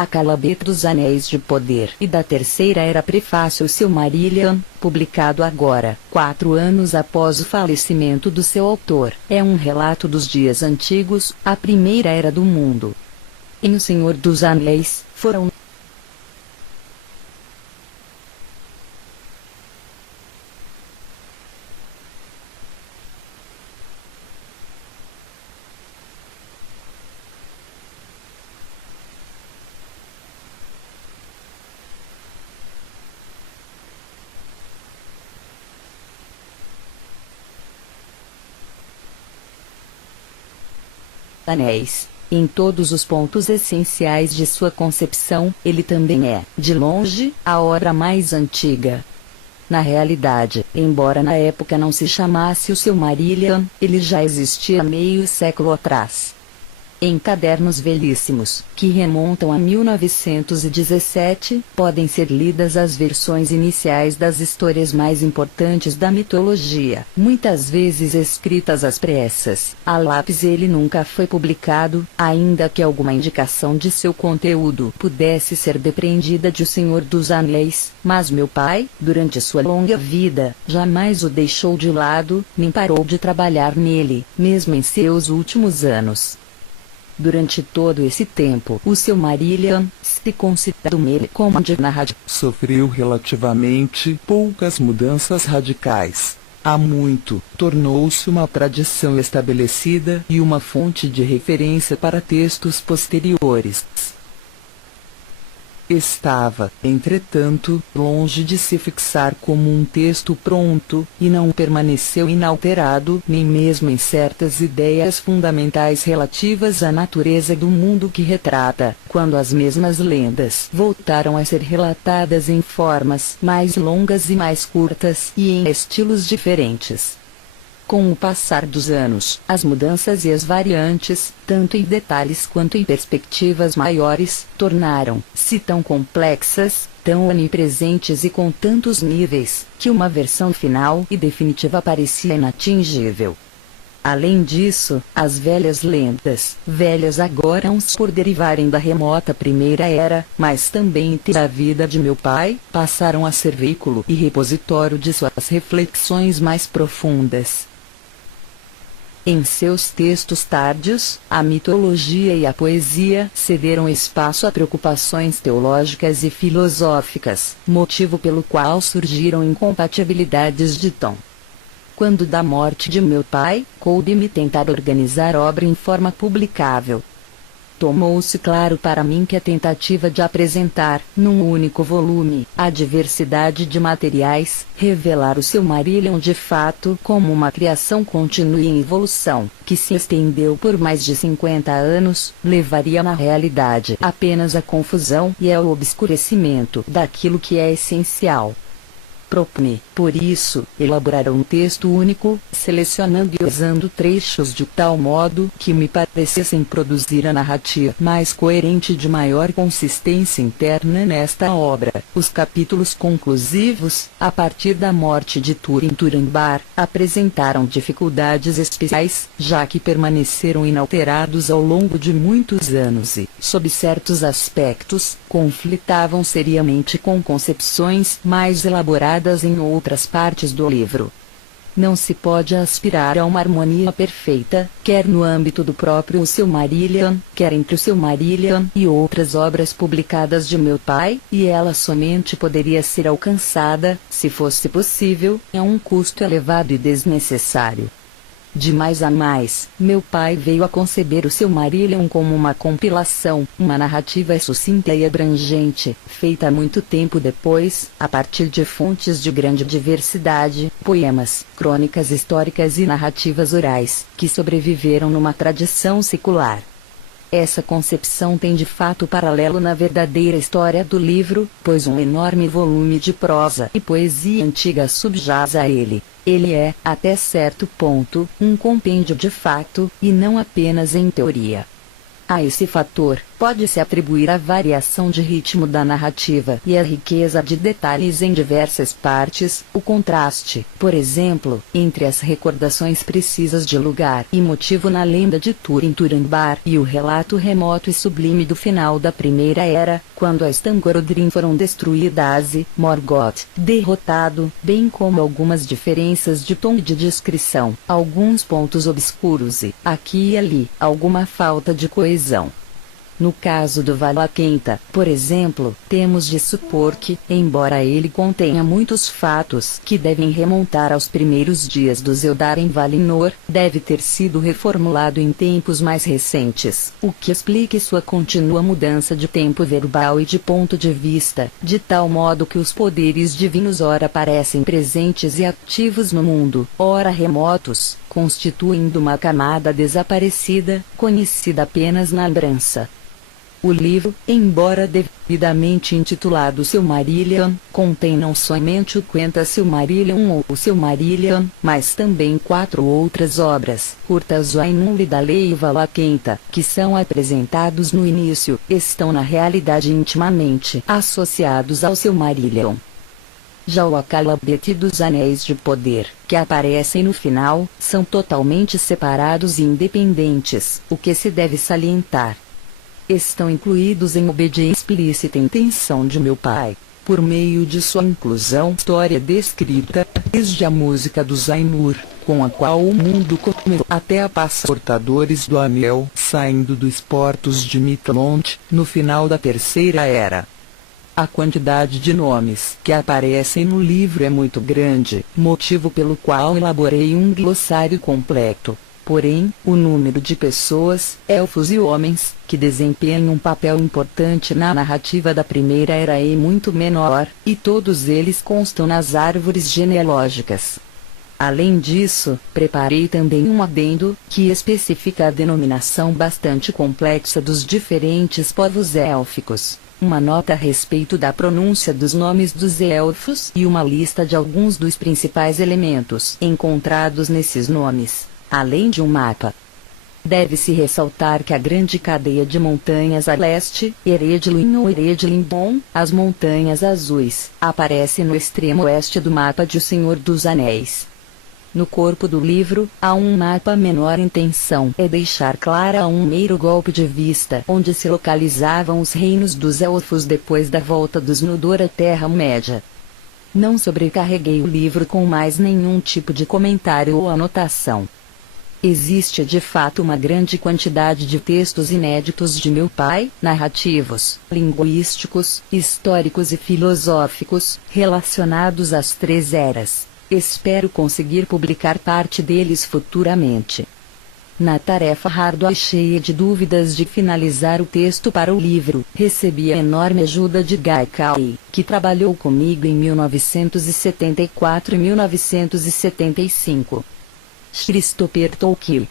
A Calabeta dos Anéis de Poder, e da terceira era prefácio Silmarillion, publicado agora, 4 anos após o falecimento do seu autor. É um relato dos dias antigos, a primeira era do mundo. Em O Senhor dos Anéis, foram anéis. Em todos os pontos essenciais de sua concepção, ele também é, de longe, a obra mais antiga. Na realidade, embora na época não se chamasse o Silmarillion, ele já existia meio século atrás. Em cadernos velhíssimos, que remontam a 1917, podem ser lidas as versões iniciais das histórias mais importantes da mitologia, muitas vezes escritas às pressas. A lápis ele nunca foi publicado, ainda que alguma indicação de seu conteúdo pudesse ser depreendida de O Senhor dos Anéis, mas meu pai, durante sua longa vida, jamais o deixou de lado, nem parou de trabalhar nele, mesmo em seus últimos anos. Durante todo esse tempo, o Silmarillion, se considera uma de narrativa, sofreu relativamente poucas mudanças radicais. Há muito, tornou-se uma tradição estabelecida e uma fonte de referência para textos posteriores. Estava, entretanto, longe de se fixar como um texto pronto, e não permaneceu inalterado nem mesmo em certas ideias fundamentais relativas à natureza do mundo que retrata, quando as mesmas lendas voltaram a ser relatadas em formas mais longas e mais curtas, e em estilos diferentes. Com o passar dos anos, as mudanças e as variantes, tanto em detalhes quanto em perspectivas maiores, tornaram-se tão complexas, tão onipresentes e com tantos níveis, que uma versão final e definitiva parecia inatingível. Além disso, as velhas lendas, velhas agora uns por derivarem da remota Primeira Era, mas também da vida de meu pai, passaram a ser veículo e repositório de suas reflexões mais profundas. Em seus textos tardios, a mitologia e a poesia cederam espaço a preocupações teológicas e filosóficas, motivo pelo qual surgiram incompatibilidades de tom. Quando da morte de meu pai, coube-me tentar organizar obra em forma publicável. Tomou-se claro para mim que a tentativa de apresentar, num único volume, a diversidade de materiais, revelar o Silmarillion de fato como uma criação contínua e em evolução, que se estendeu por mais de 50 anos, levaria na realidade apenas à confusão e ao obscurecimento daquilo que é essencial. Propune, por isso, elaborar um texto único, selecionando e usando trechos de tal modo que me parecessem produzir a narrativa mais coerente e de maior consistência interna nesta obra. Os capítulos conclusivos, a partir da morte de Túrin Turambar, apresentaram dificuldades especiais, já que permaneceram inalterados ao longo de muitos anos e, sob certos aspectos, conflitavam seriamente com concepções mais elaboradas em outras partes do livro. Não se pode aspirar a uma harmonia perfeita, quer no âmbito do próprio Silmarillion, quer entre o Silmarillion e outras obras publicadas de meu pai, e ela somente poderia ser alcançada, se fosse possível, a um custo elevado e desnecessário. De mais a mais, meu pai veio a conceber o Silmarillion como uma compilação, uma narrativa sucinta e abrangente, feita muito tempo depois, a partir de fontes de grande diversidade, poemas, crônicas históricas e narrativas orais, que sobreviveram numa tradição secular. Essa concepção tem de fato paralelo na verdadeira história do livro, pois um enorme volume de prosa e poesia antiga subjaz a ele. Ele é, até certo ponto, um compêndio de fato, e não apenas em teoria. A esse fator, pode-se atribuir a variação de ritmo da narrativa e a riqueza de detalhes em diversas partes, o contraste, por exemplo, entre as recordações precisas de lugar e motivo na lenda de Turin-Turambar e o relato remoto e sublime do final da Primeira Era, quando as Thangorodrim foram destruídas e Morgoth derrotado, bem como algumas diferenças de tom e de descrição, alguns pontos obscuros e, aqui e ali, alguma falta de coesão. No caso do Valaquenta, por exemplo, temos de supor que, embora ele contenha muitos fatos que devem remontar aos primeiros dias dos Eldar em Valinor, deve ter sido reformulado em tempos mais recentes, o que explique sua contínua mudança de tempo verbal e de ponto de vista, de tal modo que os poderes divinos ora parecem presentes e ativos no mundo, ora remotos, constituindo uma camada desaparecida, conhecida apenas na lembrança. O livro, embora devidamente intitulado Silmarillion, contém não somente o Quenta Silmarillion ou o Silmarillion, mas também 4 outras obras, curtas o Ainul e da Lei e Valaquenta, que são apresentados no início, estão na realidade intimamente associados ao Silmarillion. Já o Akallabeth e dos Anéis de Poder, que aparecem no final, são totalmente separados e independentes, o que se deve salientar. Estão incluídos em obediência explícita intenção de meu pai, por meio de sua inclusão história descrita, desde a música dos Ainur, com a qual o mundo começou, até a portadores do Anel saindo dos portos de Mithlond, no final da Terceira Era. A quantidade de nomes que aparecem no livro é muito grande, motivo pelo qual elaborei um glossário completo. Porém, o número de pessoas, elfos e homens, que desempenham um papel importante na narrativa da Primeira Era é muito menor, e todos eles constam nas árvores genealógicas. Além disso, preparei também um adendo, que especifica a denominação bastante complexa dos diferentes povos élficos, uma nota a respeito da pronúncia dos nomes dos elfos e uma lista de alguns dos principais elementos encontrados nesses nomes, além de um mapa. Deve-se ressaltar que a grande cadeia de montanhas a leste, Eredluin ou Eredlinbon, as Montanhas Azuis, aparece no extremo oeste do mapa de O Senhor dos Anéis. No corpo do livro, há um mapa menor intenção é deixar clara a um mero golpe de vista onde se localizavam os reinos dos elfos depois da volta dos Noldor à Terra-média. Não sobrecarreguei o livro com mais nenhum tipo de comentário ou anotação. Existe de fato uma grande quantidade de textos inéditos de meu pai, narrativos, linguísticos, históricos e filosóficos, relacionados às 3 eras. Espero conseguir publicar parte deles futuramente. Na tarefa árdua e cheia de dúvidas de finalizar o texto para o livro, recebi a enorme ajuda de Guy Cawley, que trabalhou comigo em 1974 e 1975. Christopher Tolkien.